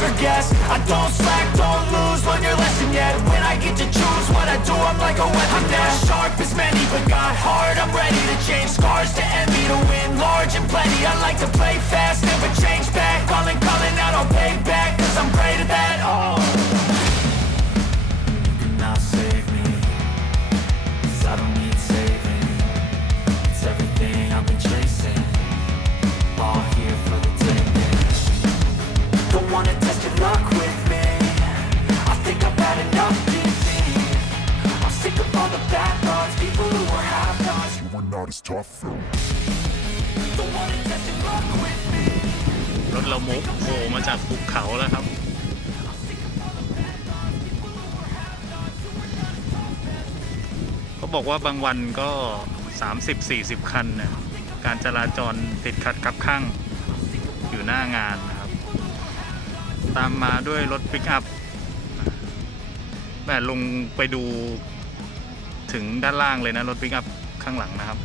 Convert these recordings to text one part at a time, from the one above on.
never guess. I don't slack, don't lose, learn your lesson yet. When I get to choose what I do, I'm like a weapon. I'm not sharp as many, but got hard, I'm ready to change scars to envy To win large and plenty, I like to play fast Never change back, calling, calling out, I'll pay back half-nots. you are not as tough as Don't wanna test your luck with me. รถเรามุกโผล่มาจากภูเขาแล้วครับ เขาบอกว่าบางวันก็ 30-40 คันนะการจราจรติดขัดคับข้างอยู่หน้างานนะครับ ตามมาด้วยรถปิกอัพแม่ลงไปดูถึงด้านล่างเลยนะ รถปิกอัพ ข้างหลังนะครับ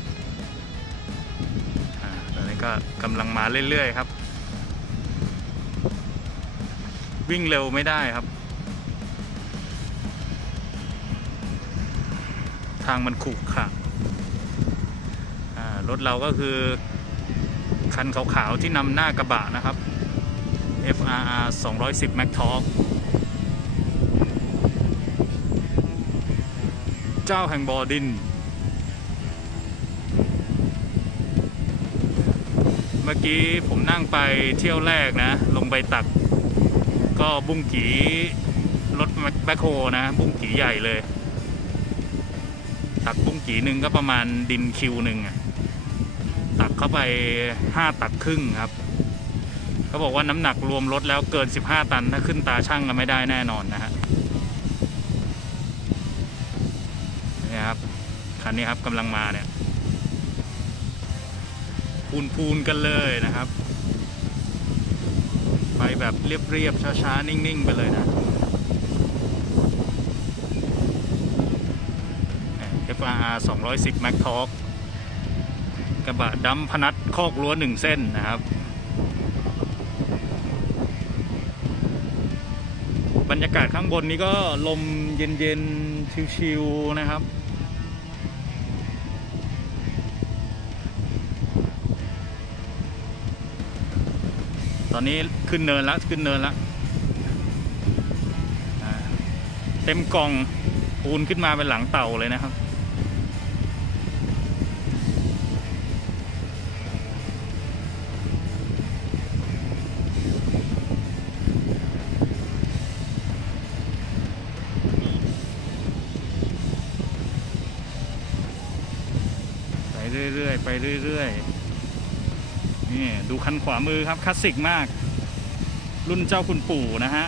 อตอนนี้ก็กำลังมาเรื่อยๆครับ วิ่งเร็วไม่ได้ครับ ทางมันขรุขระรถเราก็คือคันขาวๆที่นำหน้ากระบะนะครับ FRR 210 Max Torque เจ้าแห่งบอดิน เมื่อกี้ผมนั่งไปเที่ยวแรกนะ ลงไปตัก ก็บุ้งกีรถแบคโฮนะ บุ้งกีใหญ่เลย ตักบุ้งกีหนึ่งก็ประมาณดินคิวหนึ่งตักเข้าไปห้าตักครึ่งครับเขาบอกว่าน้ำหนักรวมรถแล้วเกิน 15 ตัน ถ้าขึ้นตาช่างก็ไม่ได้แน่นอนนะฮะนี่ครับคันนี้ครับกำลังมาเนี่ย พูนพูนๆกันเลยนะครับ ไปแบบเรียบๆช้าๆ นิ่งๆ ไปเลยนะ FRR 210 Max Torque กระบะดำพนัดคอกรั้วหนึ่งเส้นนะครับ บรรยากาศข้างบนนี้ก็ลมเย็นๆ ชิวๆนะครับ ตอนนี้ขึ้นเนินแล้วขึ้นเนินแล้วเต็มกล่องปูนขึ้นมาเป็นหลังเต่าเลยนะครับ ไปเรื่อยๆไปเรื่อยๆ นี่ดูคันขวามือครับคลาสสิกมาก รุ่นเจ้าคุณปู่นะฮะ